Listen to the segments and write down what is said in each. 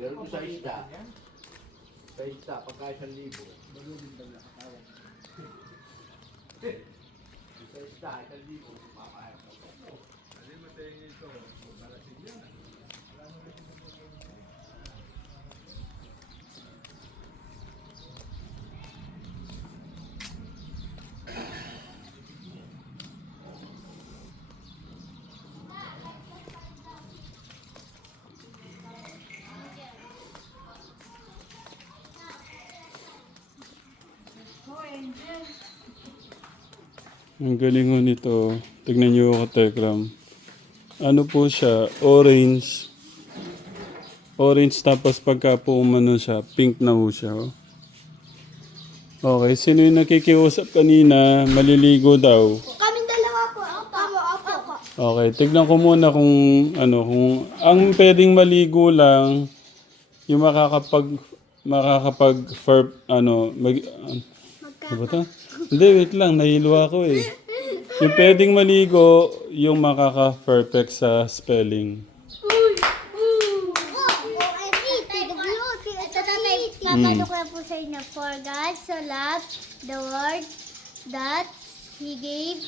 Pero kung sa isda, pagka 1,000. Sa isda, 1,000, papayag ka po. Ang galing ho nito. Tignan niyo ako, Tekram. Ano po siya? Orange. Orange tapos pagka po umano siya, pink na ho siya. Oh. Okay, sino yung nakikiusap kanina? Maliligo daw. Kaming dalawa po. Opo. Okay, tignan ko muna kung ano, kung ang pwedeng maligo lang yung ano ba to? Hindi, wait lang, nahilo ako eh. Yung pwedeng maligo, yung makaka-perfect sa spelling. Papalo ko lang po sa inyo. For God so loved the world that He gave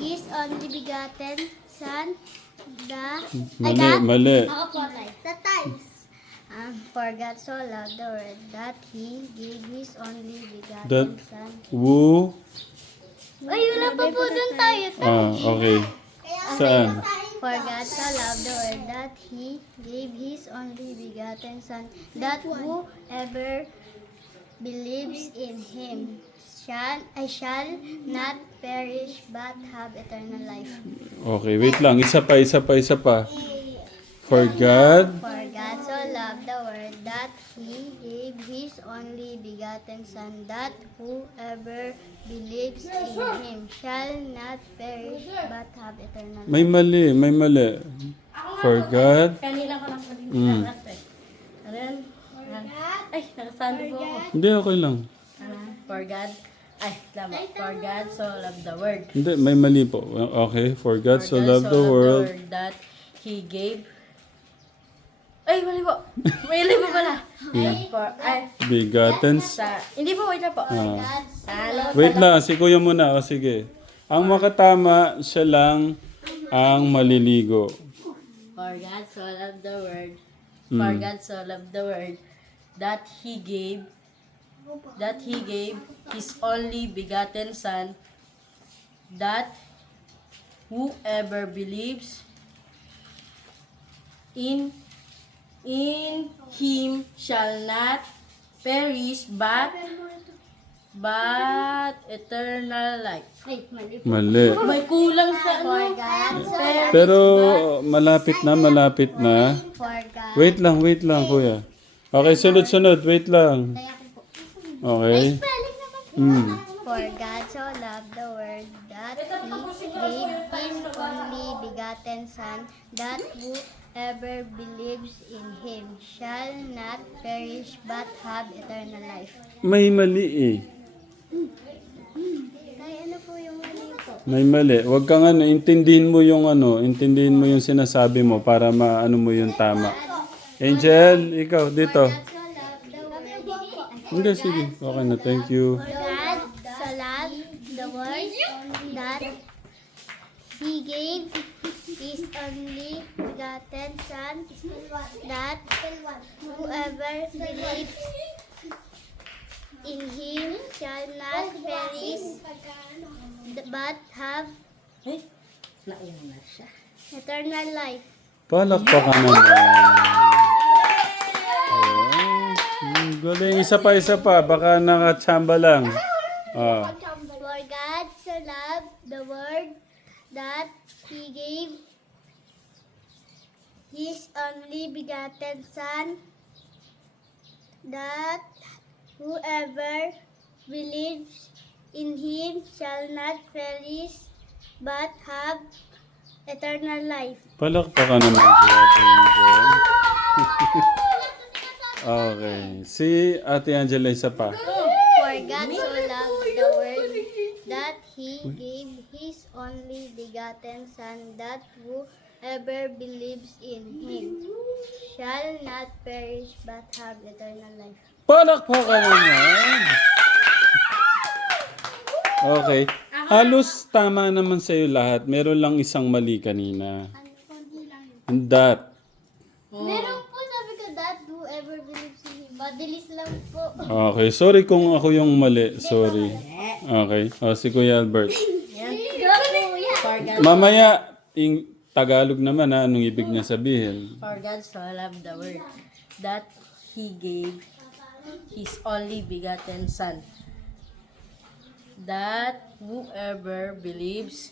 His only begotten Son. Mali. Ako po, Tay. The times. For God so loved the world that He gave His only begotten That Son. woo. Ay, wala pa po dun tayo. Okay. Saan? For God so loved the world that He gave His only begotten Son, that whoever believes in Him shall not perish but have eternal life. Okay, wait lang. Isa pa. For God. For God so loved the world that He gave His only begotten Son, that whoever believes in Him shall not perish but have eternal life. May mali. For God. Kanina ko lang sabihin Mm. Ayan. Ay, nakasando po ako. Hindi, okay lang. For God. Ay, tama. For God so loved the world. Hindi, may mali po. Okay, for God so loved the world. That He gave. Ay, mali po. May mali po pala. Begotten. Hindi po, wait lang po. Wait lang, si Kuya muna. O sige. Ang makatama, siya lang ang maliligo. For God so loved the world. For God so loved the world that He gave His only begotten Son, that whoever believes in Him shall not perish but eternal life. Ay, mali. Mali. May kulang sa For ano. God so Pero malapit na. For God. Wait lang, Kuya. Okay, sunod. Wait lang. Okay. For God so loved the world that He gave His only begotten Son, that whoever believes in Him shall not perish but have eternal life. May mali eh. Kaya ano po yung mali po? May mali. Huwag kang intindihin mo yung sinasabi mo para maano mo yung tama. Angel, ikaw dito. God so loved the world. Hindi, sige. Okay na, thank you. God so loved the world that He gave His only begotten Son, that whoever believes in Him shall not perish but have Ay, naiyak na siya. eternal life. Palakpakan naman. Galing, isa pa. Baka nakachamba lang. Ah. For God so loved the world that He gave His only begotten Son, that whoever believes in Him shall not perish but have eternal life. Palakpakan naman si Ate Angel. Okay. Si Ate Angela isa pa. For God so loved the world that He gave His only begotten Son, that whoever believes in him shall not perish but have eternal life. Palakpakan naman! Okay. Halos tama naman sa'yo lahat. Meron lang isang mali kanina. Ano po, di lang yun. And that. Meron po sabi ko that whoever believes in him. Madalis lang po. Okay. Sorry kung ako yung mali. Sorry. Okay. Si Kuya Albert. For God, Mamaya, Tagalog naman ha. Anong ibig niya sabihin? for God so loved the world that He gave His only begotten Son, that whoever believes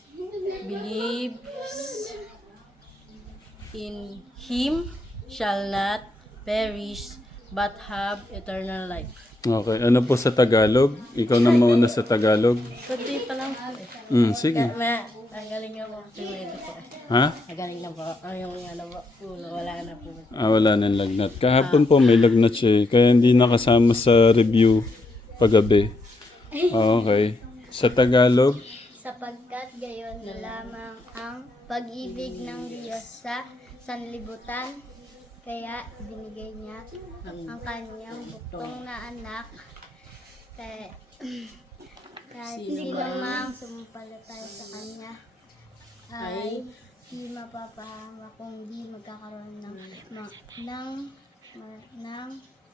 in Him shall not perish but have eternal life. Okay. Ano po sa Tagalog? Ikaw na mauna sa Tagalog. Kunti pa lang po. Sige. Ang galing nga po. Sinuwede po. Ha? Ang galing na po. Yung ano po, wala na po. Wala nang lagnat. Kahapon po may lagnat siya eh. Kaya hindi nakasama sa review paggabi. Okay. Sa Tagalog, Sapagkat gayon na lamang ang pag-ibig ng Diyos sa sanlibutan, kaya binigay niya ang kanyang buktong na anak. Kahit sino mang sumumpalataya sa kanya ay di mapapahama kung di magkakaroon ng walang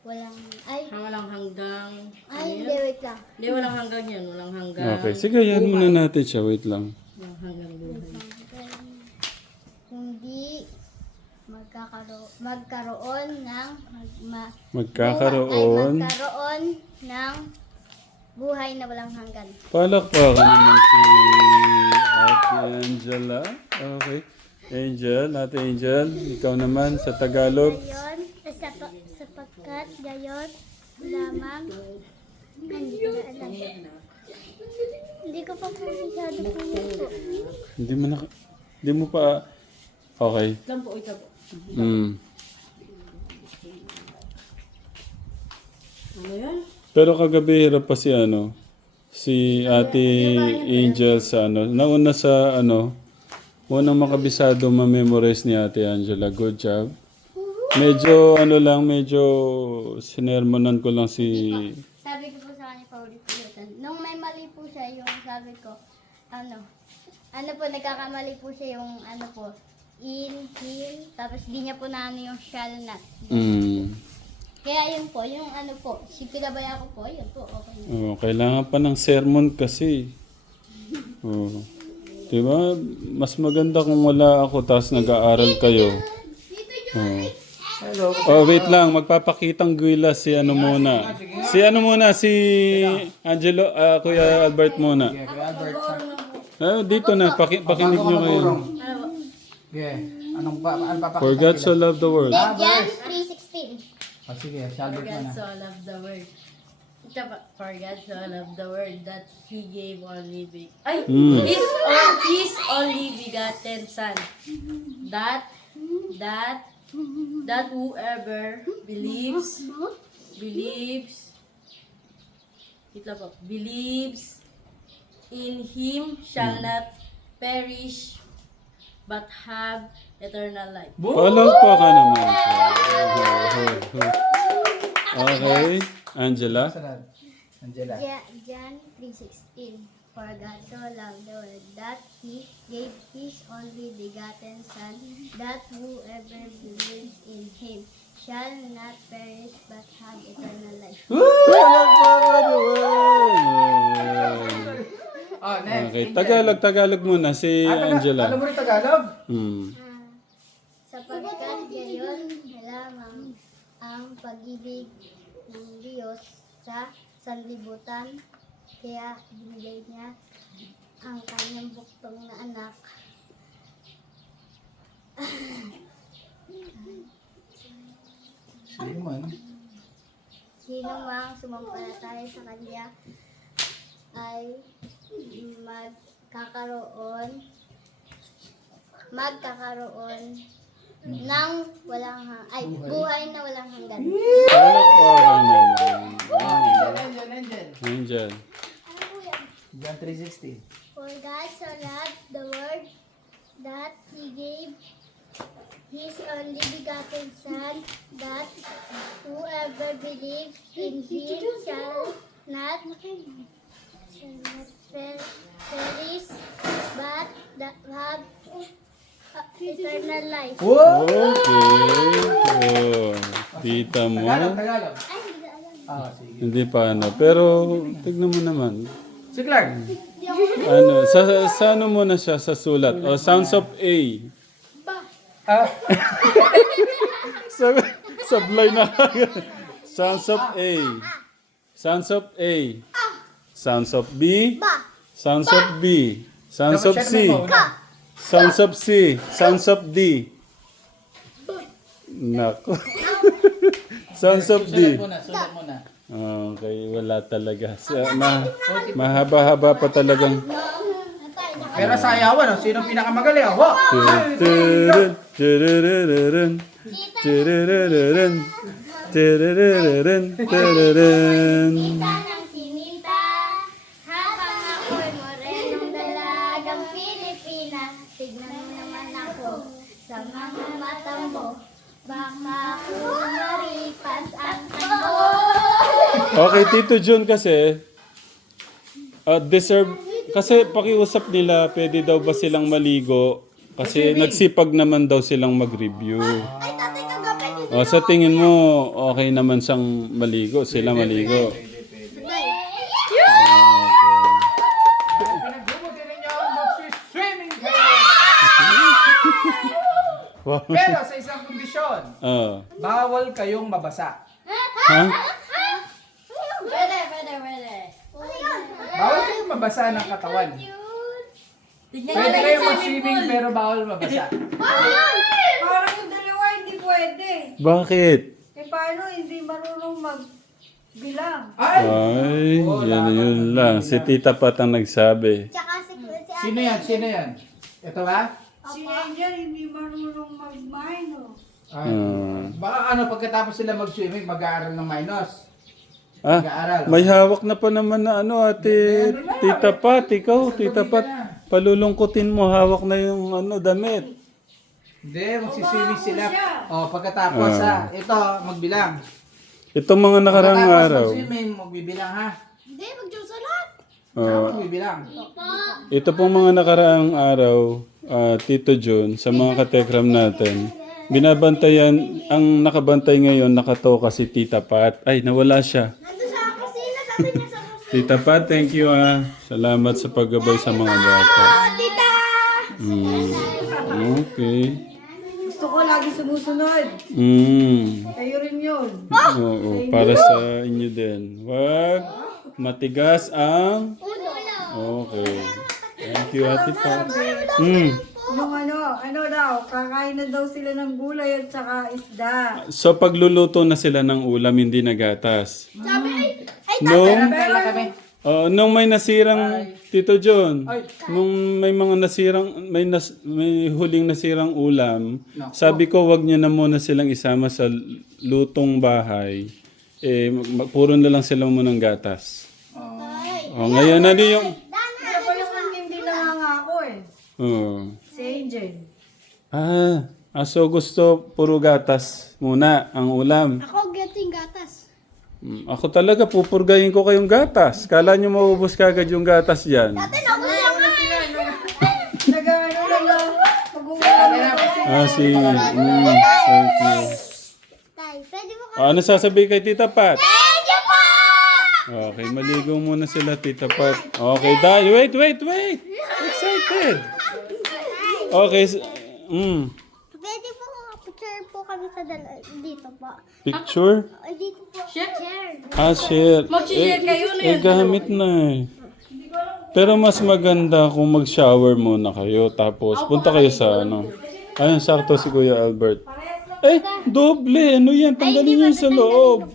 Walang hanggang... hindi, wait lang. Hindi, walang hanggang yan. Walang hanggang... okay. Sige, yan muna natin siya. Wait lang. Walang hanggang buhay. Hindi magkaroon ng Magkakaroon. magkaroon ng buhay na walang hanggan. Palakpakan naman si Ate Angela. Okay. Ate Angel, ikaw naman sa Tagalog. Sapagkat gayon lamang hindi ko na alam. Hindi ko pa po masyado po. Hindi mo pa, okay. Lang po, ito po. Ano yan? Pero kagabi hirap pa si Ate Angel sa nauna sa unang makabisado ma-memorize ni Ate Angela. Good job. Medyo medyo sinermonan ko lang si... Sabi ko po sa kanya paulit-ulitan. Nung may mali po siya, yung sabi ko, nagkakamali po siya yung in, tapos di niya po yung shall not. Kaya yun po, yung pinabayaan ko po, yun po, okay na. Kailangan pa ng sermon kasi. Diba? Mas maganda kung wala ako tapos nag-aaral kayo. Hello. Wait lang. Magpapakitang gwila si muna. Si Angelo, Kuya Albert muna. Yeah, Kuya Albert. Dito na. Pakinig nyo kayo. Yeah. Ano papakita? For God so loved the world. John 3:16. Sige, si For Albert God muna. so loved the world. Ito pa. For God so loved the world that He gave only His only begotten Son, that whoever believes in Him shall not perish but have eternal life. Palakpakan naman. Okay. Angela. Sunod. Angela. John 3:16. For God so loved the world that He gave His only begotten Son, that whoever believes in Him shall not perish but have eternal life. Palakpakan naman. Next. Okay. Tagalog muna. Si Angela. Ano mo rin Tagalog? Sapagkat gayon na lamang ang pag-ibig ng Diyos sa sanlibutan, kaya binigay niya ang kanyang buktong na anak. Sige man. Sino mang sumampalataya sa kanya ay magkakaroon ng buhay na walang hanggan. Palakpakan naman. Angel. Angel. John 3:16. For God so loved the world that He gave His only begotten Son, that whoever believes in him shall not perish, but have eternal life. Wow! Okay. Oh, tita mo. Tagalog. Ay, hindi ko alam. Ah, sige. Hindi pa ano. Pero, tignan mo naman. Si Clark. Ano, sa ano muna siya sa sulat? O, Sounds of A. Ah, Sablay na. Sounds of A. Sounds of A. Sounds of B. Sounds of B. Sounds of C. Sounds of C. Sounds of D. Nako. Sounds of D. sulat muna. Okay, wala talaga. Mahaba-haba pa talagang. Pero sa ayawan, sino pinakamagaling? Ako! Tururun, turururun, turururun, turururun, tururun. Kita ng sininta, habang ako'y morenong dalagang Pilipinas. Tignan mo naman ako sa mga mata mo, baka ako maripas ang takbo. Okay, Tito John kasi, deserve, kasi pakiusap nila, pwede daw ba silang maligo? Kasi nagsipag naman daw silang mag-review. Ay, tatay, kagabi dito. O, sa tingin mo, okay naman siyang maligo, sila maligo. Pinagbubuti ninyo, mag-swimming kayo! Wow. Pero sa isang kondisyon, Ah. bawal kayong mabasa. Ha? Pwede. Bawal kayong mabasa ng katawan. Tignan Pwede nyo kayong lang yung mag-swimming pero bawal mabasa. Parang yung dalawa hindi pwede. Bakit? Eh paano hindi marunong magbilang? Ay! Ay, yun lang. Si Tita Pat ang nagsabi. Tsaka si Sino yan? Sino yan? Ito ba? Si Angel hindi marunong mag-minor. Ay, Hmm. baka ano, pagkatapos sila mag-swimming, mag-aaral ng minus. Ah, Mag-aaral. may hawak na pa naman na ano, ate. Tita Pat, ikaw, Tita Pat. Palulungkutin mo, hawak na yung ano, damit. Hindi, magsiswimming sila. O, pagkatapos ito, magbilang. Itong mga nakaraang Pagkatapos araw. mag-swimming, magbibilang ha. Hindi, magjusulat. Magbibilang. Ito pong mga nakaraang araw, Tito John, sa mga katekram natin, binabantayan, ang nakabantay ngayon, nakatoka si Tita Pat. Ay, nawala siya. Nandun sa kusina, sabi niya sa kusina. Tita Pat, thank you Salamat sa paggabay sa mga bata. Tita! Okay. Gusto ko lagi sumusunod. Kayo rin yun. Oo, para sa inyo din. Wag matigas ang... Okay. Thank you, Ate Pat. Yung ano daw, kakain na daw sila ng gulay at saka isda. So, pagluluto na sila ng ulam, hindi nagatas. Sabi, ay, Pera kami. Nung may nasirang, Tito John, nung may mga nasirang, may huling nasirang ulam, sabi ko wag niyo na muna silang isama sa lutong bahay. Puro na lang sila munang gatas. Ngayon ano yung... Kaya pala kung hindi nangangako eh. Si Angel. So gusto puro gatas muna ang ulam. ako getting gatas. Ako talaga pupurgayin ko kayong gatas. Kala nyo maubos kagad yung gatas dyan. Ate, naubos lang nga. Nag-ano na lang. Mag-uulam na daw sila. Thank you. Tay, pwede mo ka. Ano sasabihin kay Tita Pat? Thank you po! Okay, maligo muna sila, Tita Pat. Okay, wait. Excited. Okay, Pwede po picture po kami sa dito po. picture? Ay, dito po. Share? Share. Mag-share kayo na yun. Gamit na Pero mas maganda kung mag-shower muna kayo, tapos punta kayo sa ano. Ayun, sakto si Kuya Albert. Doble. Ano yan? Tanggalin niyo sa loob.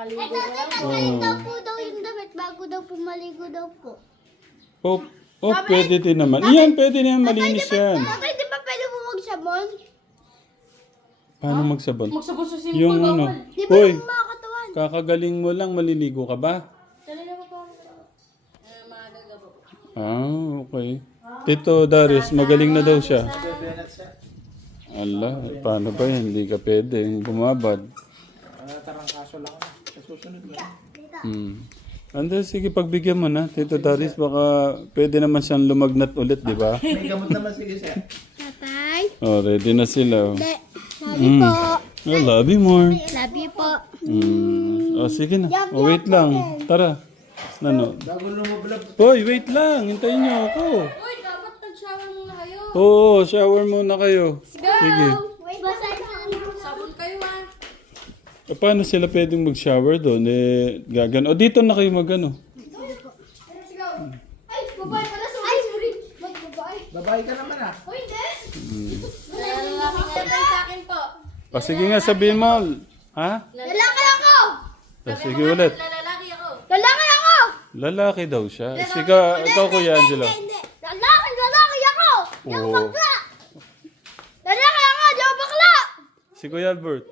Ay, tatay, tanggalin daw po daw yung damit bago daw po maligo daw po. Pwede din naman. Yan, pwede na yan. Malinis yan. Tatay, di ba pwede po magsabon? Paano magsabon? Magsabususin Yung po, ano. bawal. Di ba Hoy, yung mga katawan? kakagaling mo lang, maliligo ka ba? Dali na po. Mga gagabo po. Okay. Tito Darius, magaling na daw siya. Ala, paano ba yan? Hindi ka pwede. Bumabad. Tarangkaso lang ako. Sa susunod lang. Ando, sige, pagbigyan mo na. Tito Darius, baka pwede naman siyang lumagnat ulit, di ba? May gamot naman, sige sir. Tatay. Oh, ready na sila. Oh. Love you po. I love you more. Love you po. Oh, sige na. Oh, wait lang. Tara. Ano? Bago lumublab. Hoy, wait lang. Hintayin niyo ako. Uy, dapat nag-shower muna kayo. Oo, shower muna kayo. Sige. Wait, basa Sabon kayo ah. Paano sila pwedeng mag-shower doon? Gagan. O, dito na kayo mag-ano. Ay, babae pala. Sorry. Babae. Babae ka naman ah. Oh, hindi. Lalaki nga tayo sa akin po. O, sige nga, sabihin mo. Ha? Lalaki ako. O, sige ulit. Lalaki ako. Lalaki ako. Lalaki daw siya. Sige, ikaw, Kuya Angelo. Hindi. Lalaki ako. Oo. Lalaki ako. Di ako bakla. Si Kuya Albert.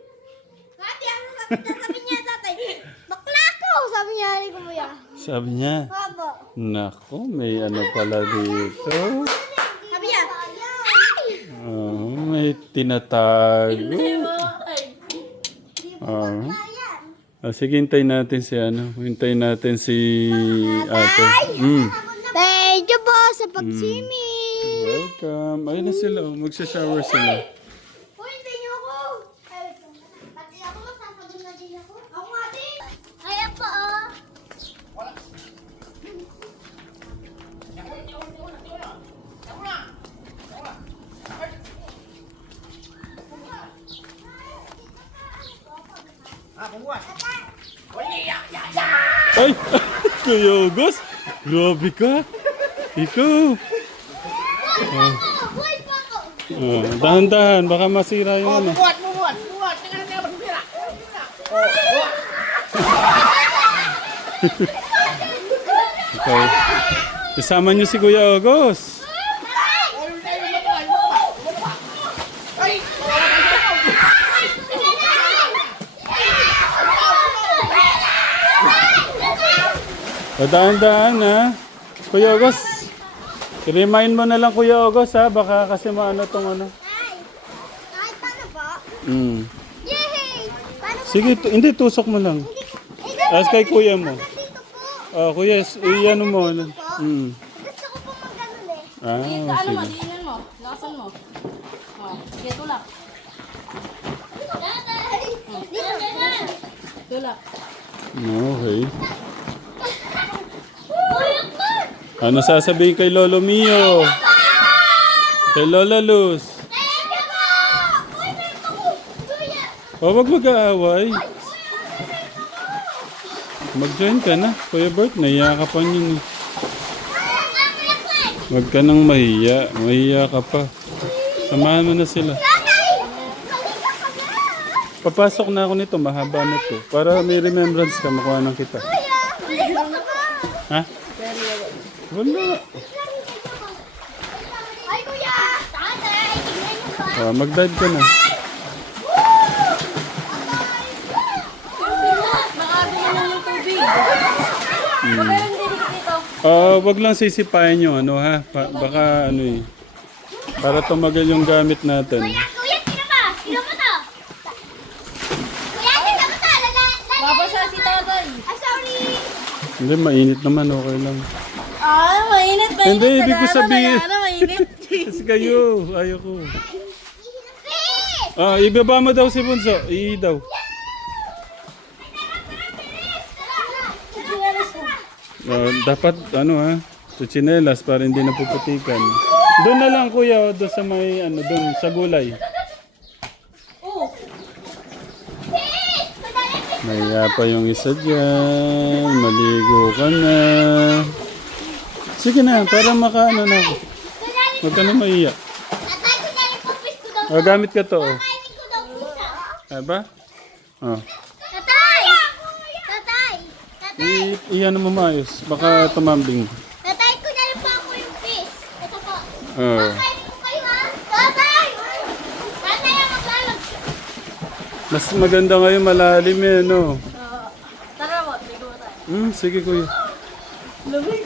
Ate, ano sabi niya, tatay? Bakla ako. Sabi niya ni Kuya. Sabi niya, Papa. nako, may ano pala dito. Sabi niya. Ay! Oh, may tinatago. Oh. Sige, hintayin natin si ano. Hintayin natin si ate. Thank you po sa pag-swimming. Welcome. Ayun na sila. Magsha-shower sila. Uy, hindi niyo ako. Pati ako, sasabon na din ako. Ako nga din. Kaya po, oh. Ay! Kuya August! Grabe ka! Ikaw! Uy, Paco. Oh, dahan-dahan. Baka masira yung ano. Buhat! Tingnan natin ako masira. Okay. Isama niyo si Kuya August. Dahan-dahan ha. Kuya August. I-remind mo na lang Kuya August ha. Baka kasi maano tong ano. Ay, paano po? Yay! Paano po? Sige, hindi tusok mo lang. As kay kuya mo. Dito po. Kuya, iyan mo. Gusto ko po mag-ganun eh. Ah, Ano mo, sige. diinan mo. Lakasan mo. Oh, sige, tulak. Tatay! Dito na! Tulak. Okay. Uy, ako! Ano sasabihin kay Lolo Mio? Kay Lola Luz? Thank you po! Uy, meron ako! Kuya! Wag mag-aaway. Mag-join ka na. Kuya Bert, naiya ka pa niyan. Huwag ka nang mahiya. Mahiya ka pa. Samahan mo na sila. Tatay! Halika ka na! Papasok na ako nito. Mahaba na to. Para may remembrance ka. Makuha ng kita. Kuya! Halika ka na! Ha? Wala. Ay, kuya! Tatay! Tignan mo ba? Mag-dive ka na. Makabili na ng tubig. Meron din dito. Wag lang sisipain nyo. Ano ha? Baka ano eh. Para tumagal yung gamit natin. Kuya, sino ba? Sino mo to? Kuya, sino mo to? Babasa si tatay. Ah, sorry! Hindi, mainit naman. Okay lang. Ah, mainit ba? Hindi, ibig ko sabihin. Ano, mainit? Kasi kayo. Ayoko. Fish! Ibaba mo daw si Bunso. Daw. Dapat ano ha, chinelas para hindi napuputikan. Doon na lang kuya, doon sa may ano, doon sa gulay. Oh, Maya pa yung isa dyan. Maligo ka na. Sige na, para makaano na ako. Huwag ka na maiyak. Tatay, kunyari po, fish ko daw. Gamit ka to. Kainin ko daw pusa. Ba? Tatay! Tatay! Tatay! Iyan mo maayos. Baka tumambling. Tatay, kunyari po ako yung fish. Ito po. Oo. Kainin ko kayo ha? Tatay! Tatay, ang maglalag. Mas maganda ngayon malalim eh, no? tara mo, ligo tayo. Sige kuya. Lumig.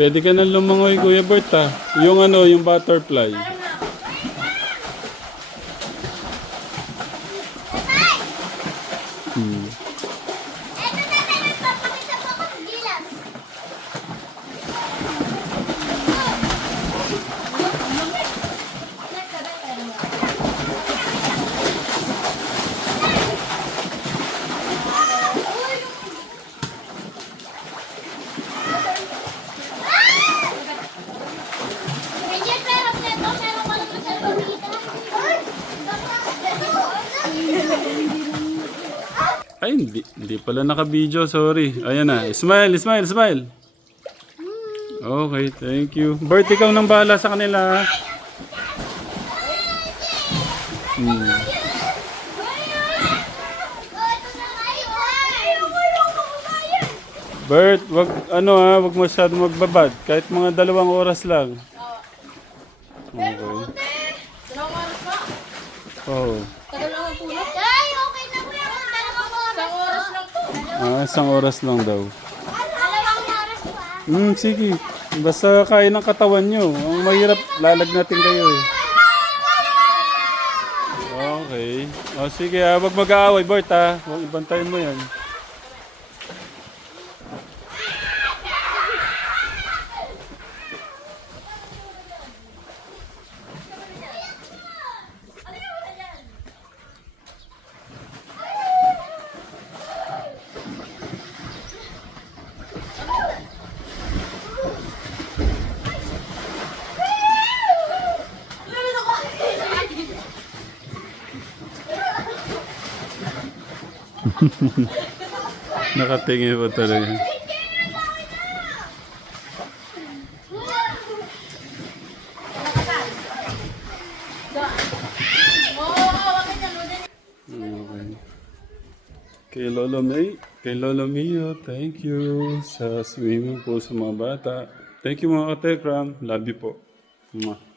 Pwede ka na lumangoy, Kuya Bert, ha? Yung ano, yung butterfly. Hmm. Eto na tayo, papakita po ako sa gilas. Medyo pero neto, meron ko lang masyadong pamilita. Ay, hindi pala naka-video, sorry. Ayan na. Smile, smile, smile. Okay, thank you. Bert, ikaw nang bahala sa kanila, ha? Hmm. Bert, wag ano ha, wag masyado magbabad. Kahit mga 2 oras lang. Okay. Dalawang oras pa. Oh. Tagal lang ang tulog. Ay, okay na po yan. Dalawang oras. Isang oras lang daw. Dalawang oras pa. Sige. Basta kaya ng katawan nyo. Ang mahirap, lalagnatin kayo eh. Okay. O sige ha, wag mag-aaway, Bert ha. Huwag ibantayin mo yan. Nakatingin po talaga. Okay. Kay Lolo Mio, thank you sa swimming pool sa mga bata. Thank you mga katekram. Love you po. Mwah.